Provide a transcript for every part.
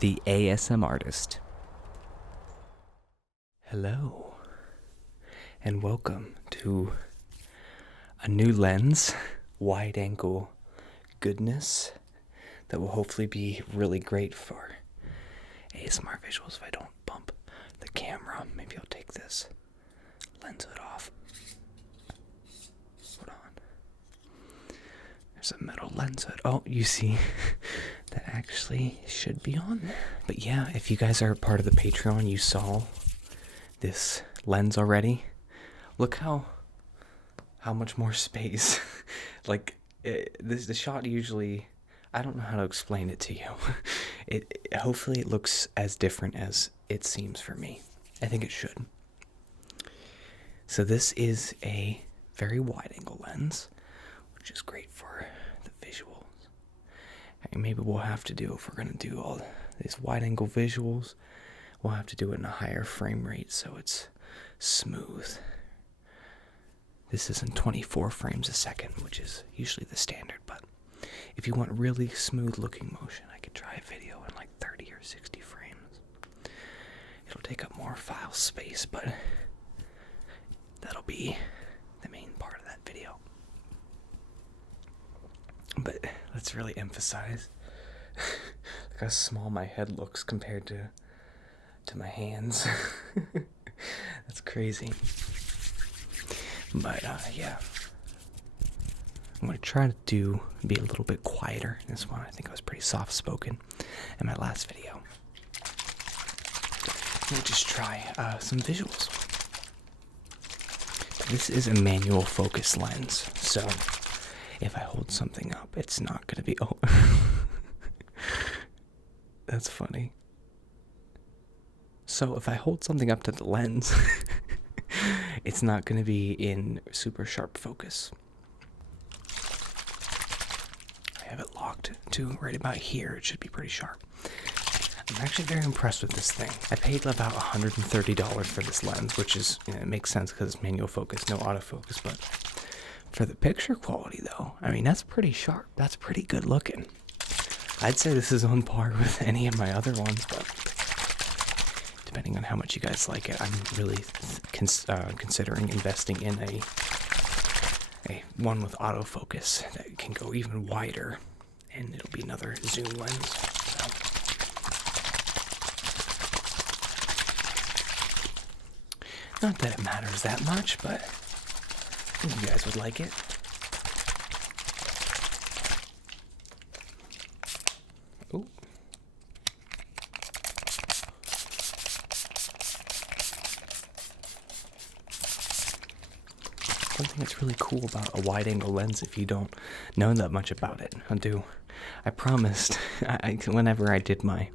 the ASM artist. Hello, and welcome to a new lens, wide angle goodness that will hopefully be really great for ASMR visuals. If I don't bump the camera, maybe I'll take this lens hood off. Hold on. There's a metal lens hood. Oh, you see, that actually should be on there. But yeah, if you guys are part of the Patreon, you saw this lens already. Look how much more space. The shot usually, I don't know how to explain it to you. Hopefully it looks as different as it seems for me. I think it should. So this is a very wide angle lens, which is great for the visuals. And maybe we'll have to do, if we're going to do all these wide angle visuals, we'll have to do it in a higher frame rate so it's smooth. This is in 24 frames a second, which is usually the standard, but if you want really smooth looking motion, I could try a video in like 30 or 60 frames. It'll take up more file space, but that'll be the main part of that video. But let's really emphasize look how small my head looks compared to my hands. That's crazy. But yeah, I'm going to try to be a little bit quieter. This one, I think I was pretty soft-spoken in my last video. We'll just try some visuals. This is a manual focus lens, so if I hold something up, it's not going to be... Oh, that's funny. So if I hold something up to the lens, it's not going to be in super sharp focus. I have it locked to right about here. It should be pretty sharp. I'm actually very impressed with this thing. I paid about $130 for this lens, which is, it makes sense because it's manual focus, no autofocus, but for the picture quality though, I mean, that's pretty sharp. That's pretty good looking. I'd say this is on par with any of my other ones, but depending on how much you guys like it, I'm really considering investing in a one with autofocus that can go even wider, and it'll be another zoom lens. So. Not that it matters that much, but I think you guys would like it. Oh. Something that's really cool about a wide angle lens, if you don't know that much about it, I promised, whenever I did my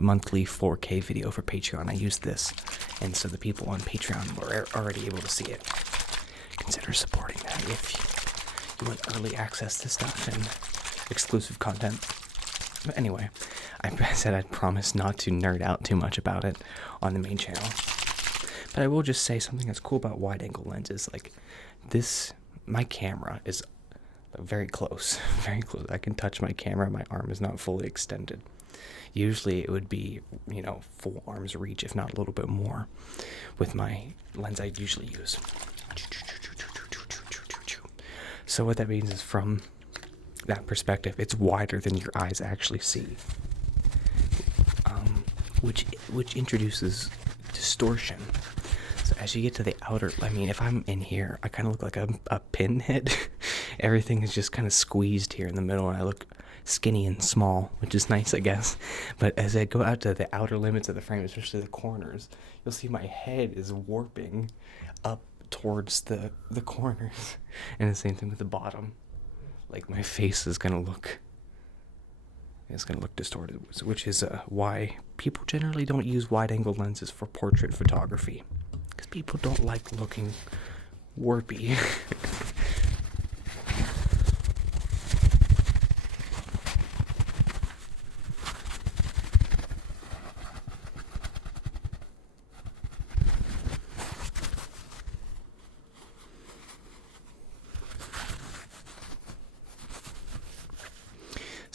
monthly 4K video for Patreon, I used this, and so the people on Patreon were already able to see it. Consider supporting that if you want early access to stuff and exclusive content. But anyway, I said I'd promise not to nerd out too much about it on the main channel. But I will just say something that's cool about wide angle lenses, like this, my camera is very close, very close. I can touch my camera, my arm is not fully extended. Usually it would be, full arm's reach, if not a little bit more, with my lens I usually use. So what that means is, from that perspective, it's wider than your eyes actually see, which introduces distortion. So as you get to the outer, if I'm in here, I kind of look like a pinhead. Everything is just kind of squeezed here in the middle, and I look skinny and small, which is nice, I guess. But as I go out to the outer limits of the frame, especially the corners, you'll see my head is warping up towards the corners. And the same thing with the bottom. Like, my face is going to look... It's going to look distorted, which is why people generally don't use wide-angle lenses for portrait photography. Because people don't like looking warpy.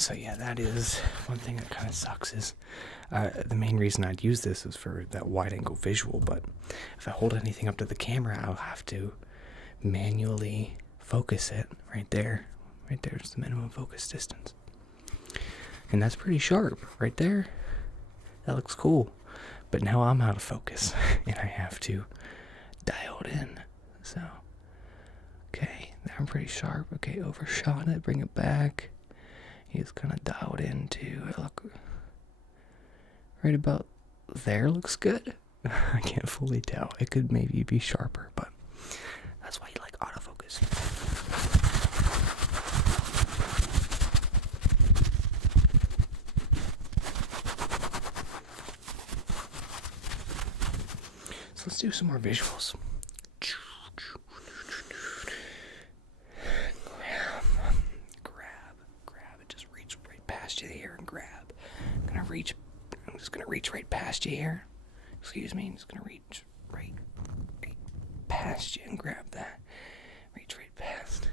So yeah, that is one thing that kind of sucks is the main reason I'd use this is for that wide angle visual, but if I hold anything up to the camera, I'll have to manually focus it right there. Right there's the minimum focus distance. And that's pretty sharp right there. That looks cool. But now I'm out of focus and I have to dial it in. So, okay, now I'm pretty sharp. Okay, overshot it, bring it back. He's kind of dialed into, look, right about there looks good. I can't fully tell. It could maybe be sharper, but that's why you like autofocus. So let's do some more visuals. Grab. It just reach right past you here and grab. I'm just gonna reach right past you here. Excuse me, I'm just gonna reach right past you and grab that. Reach right past.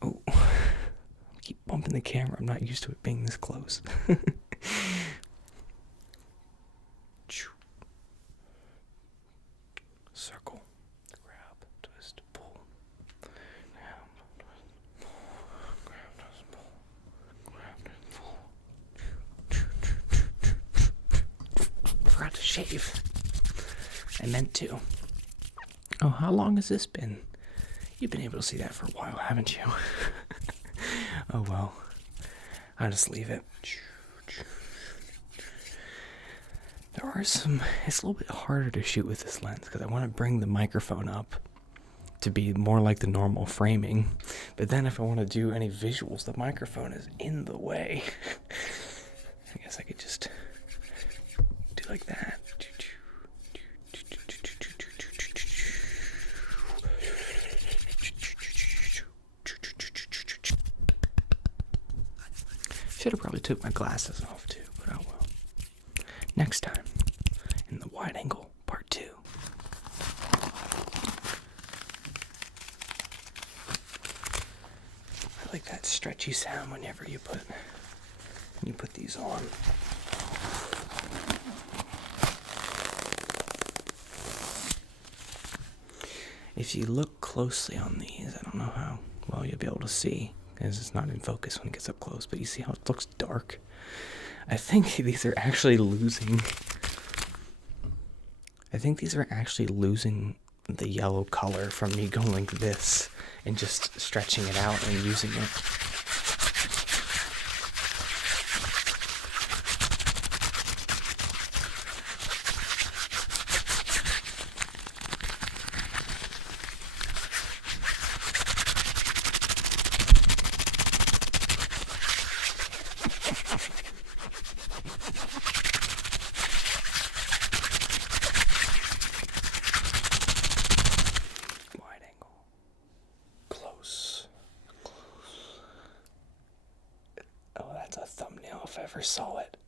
Oh, I keep bumping the camera. I'm not used to it being this close. Circle, grab, twist, pull. Grab, twist, pull. Grab, twist, pull. Forgot to shave. I meant to. Oh, how long has this been? You've been able to see that for a while, haven't you? Oh well. I'll just leave it. There are some, it's a little bit harder to shoot with this lens because I want to bring the microphone up to be more like the normal framing. But then if I want to do any visuals, the microphone is in the way. I guess I could just do like that. Should have probably took my glasses off too, but oh well. Next time, in the wide angle, part 2. I like that stretchy sound whenever you put these on. If you look closely on these, I don't know how well you'll be able to see, because it's not in focus when it gets up close, but you see how it looks dark? I think these are actually losing the yellow color from me going like this and just stretching it out and using it. A thumbnail if I ever saw it.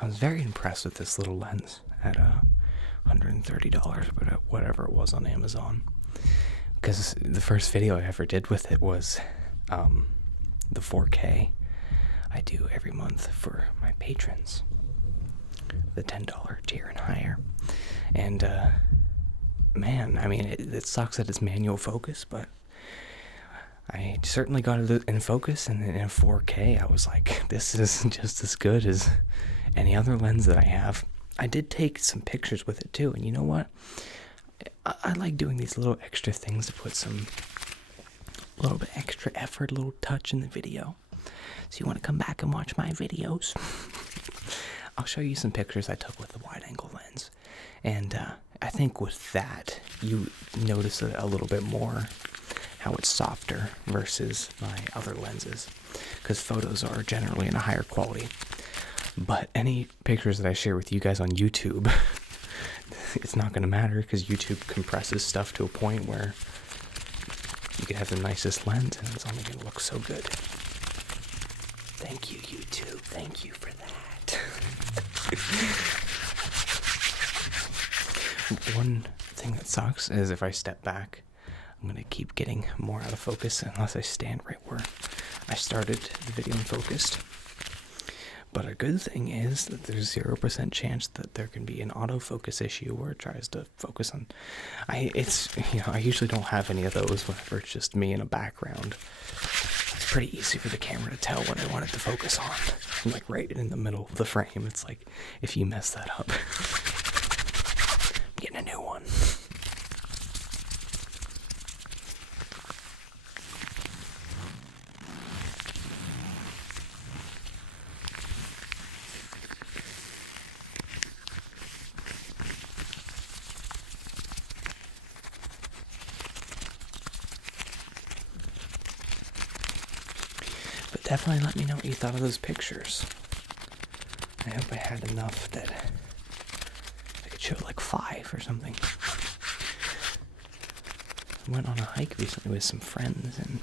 I was very impressed with this little lens at $130, but whatever it was on Amazon. Because the first video I ever did with it was the 4K I do every month for my patrons, the $10 tier and higher. And man, I mean, it sucks that it's manual focus, but I certainly got it in focus, and in 4K, I was like, this is just as good as any other lens that I have. I did take some pictures with it too, and you know what? I like doing these little extra things to put a little bit extra effort, a little touch in the video. So you want to come back and watch my videos? I'll show you some pictures I took with the wide-angle lens, and I think with that, you notice a little bit more how it's softer versus my other lenses, because photos are generally in a higher quality. But any pictures that I share with you guys on YouTube, it's not going to matter, because YouTube compresses stuff to a point where you can have the nicest lens and it's only going to look so good. Thank you, YouTube. Thank you for that. One thing that sucks is if I step back, I'm going to keep getting more out of focus unless I stand right where I started the video and focused. But a good thing is that there's 0% chance that there can be an autofocus issue where it tries to focus on. I usually don't have any of those whenever it's just me in a background. It's pretty easy for the camera to tell what I want it to focus on. I'm like right in the middle of the frame. It's like if you mess that up, I'm getting a new one. But definitely let me know what you thought of those pictures. I hope I had enough that I could show like 5 or something. I went on a hike recently with some friends and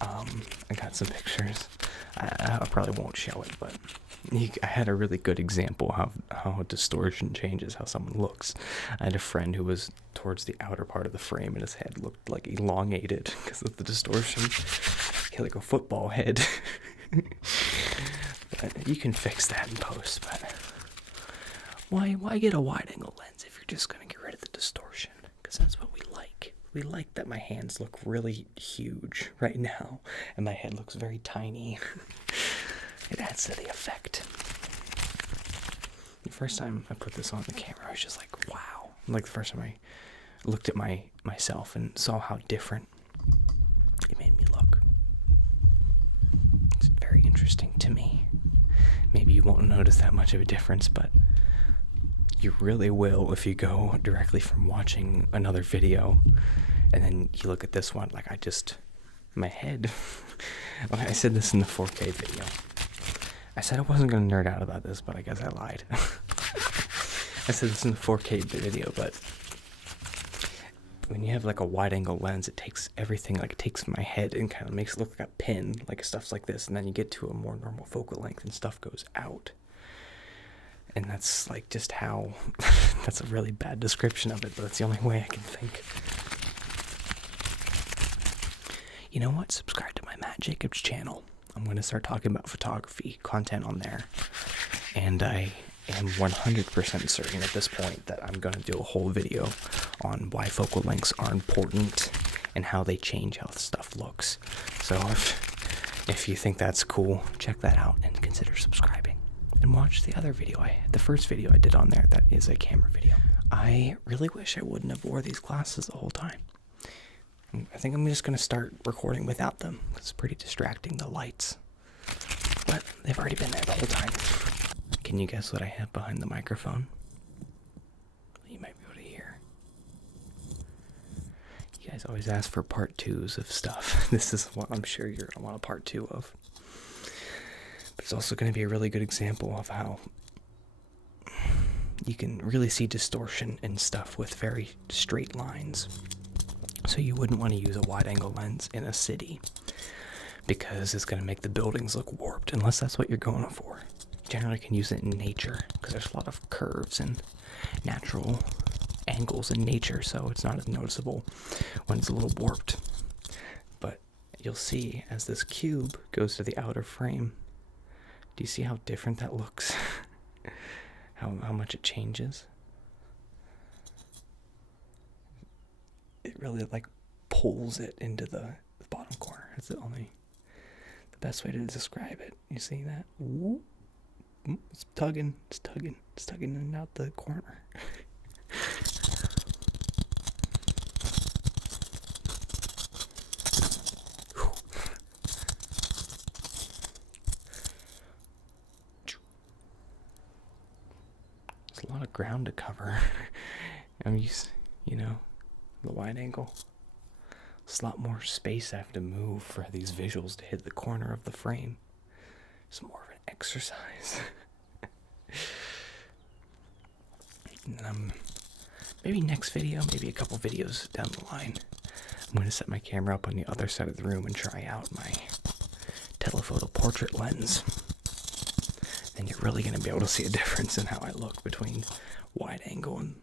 I got some pictures. I probably won't show it, but I had a really good example of how distortion changes how someone looks. I had a friend who was towards the outer part of the frame and his head looked like elongated because of the distortion. He had like a football head. But you can fix that in post, but why get a wide angle lens if you're just going to get rid of the distortion? Because that's what we like. We like that my hands look really huge right now and my head looks very tiny. It adds to the effect. The first time I put this on the camera, I was just like, wow. Like the first time I looked at myself and saw how different it made me look. It's very interesting to me. Maybe you won't notice that much of a difference, but you really will if you go directly from watching another video and then you look at this one. Like my head. I said this in the 4K video. I said I wasn't going to nerd out about this, but I guess I lied. I said this in the 4K video, but when you have like a wide angle lens, it takes everything, like it takes my head and kind of makes it look like a pin, like stuff's like this, and then you get to a more normal focal length and stuff goes out. And that's like just how, that's a really bad description of it, but that's the only way I can think. You know what? Subscribe to my Matt Jacobs channel. I'm going to start talking about photography content on there. And I am 100% certain at this point that I'm going to do a whole video on why focal lengths are important and how they change how stuff looks. So if you think that's cool, check that out and consider subscribing. And watch the other video the first video I did on there that is a camera video. I really wish I wouldn't have wore these glasses the whole time. I think I'm just going to start recording without them. It's pretty distracting, the lights. But they've already been there the whole time. Can you guess what I have behind the microphone? You might be able to hear. You guys always ask for part 2s of stuff. This is what I'm sure you're going to want a part 2 of. But it's also going to be a really good example of how you can really see distortion and stuff with very straight lines. So you wouldn't want to use a wide angle lens in a city because it's going to make the buildings look warped unless that's what you're going for. Generally you can use it in nature because there's a lot of curves and natural angles in nature, so it's not as noticeable when it's a little warped. But you'll see as this cube goes to the outer frame, do you see how different that looks? how much it changes? It really like pulls it into the bottom corner. It's the best way to describe it. You see that? Ooh. It's tugging in and out the corner. There's a lot of ground to cover. I'm used, the wide angle. It's a lot more space I have to move for these visuals to hit the corner of the frame. It's more of an exercise. And maybe next video, maybe a couple videos down the line, I'm going to set my camera up on the other side of the room and try out my telephoto portrait lens. And you're really going to be able to see a difference in how I look between wide angle and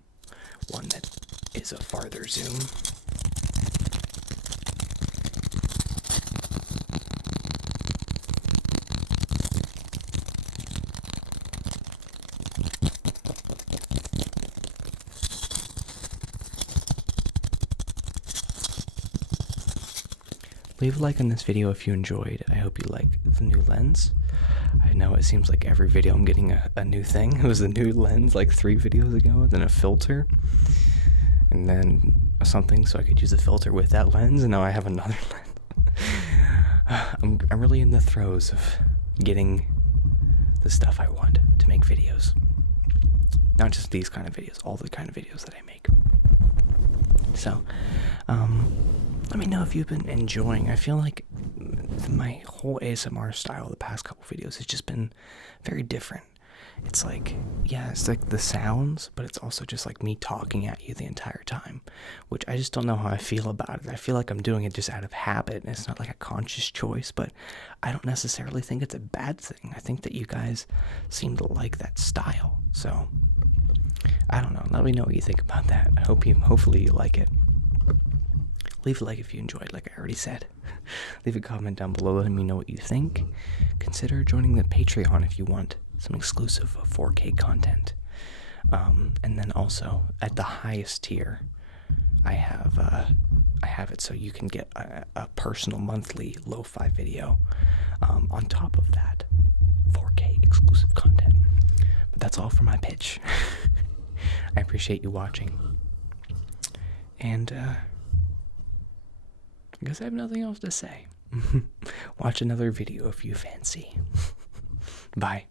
one that is a farther zoom. Leave a like on this video if you enjoyed. I hope you like the new lens. I know it seems like every video I'm getting a new thing. It was a new lens like 3 videos ago, then a filter, and then something so I could use a filter with that lens, and now I have another lens. I'm really in the throes of getting the stuff I want to make videos. Not just these kind of videos, all the kind of videos that I make. So, let me know if you've been enjoying. I feel like my whole ASMR style the past couple videos has just been very different. It's like, yeah, it's like the sounds, but it's also just like me talking at you the entire time, which I just don't know how I feel about it. I feel like I'm doing it just out of habit, and it's not like a conscious choice, but I don't necessarily think it's a bad thing. I think that you guys seem to like that style, so I don't know. Let me know what you think about that. Hopefully you like it. Leave a like if you enjoyed, like I already said. Leave a comment down below letting me know what you think. Consider joining the Patreon if you want some exclusive 4K content. And then also, at the highest tier, I have it so you can get a personal monthly lo-fi video. On top of that, 4K exclusive content. But that's all for my pitch. I appreciate you watching. And, I guess I have nothing else to say. Watch another video if you fancy. Bye.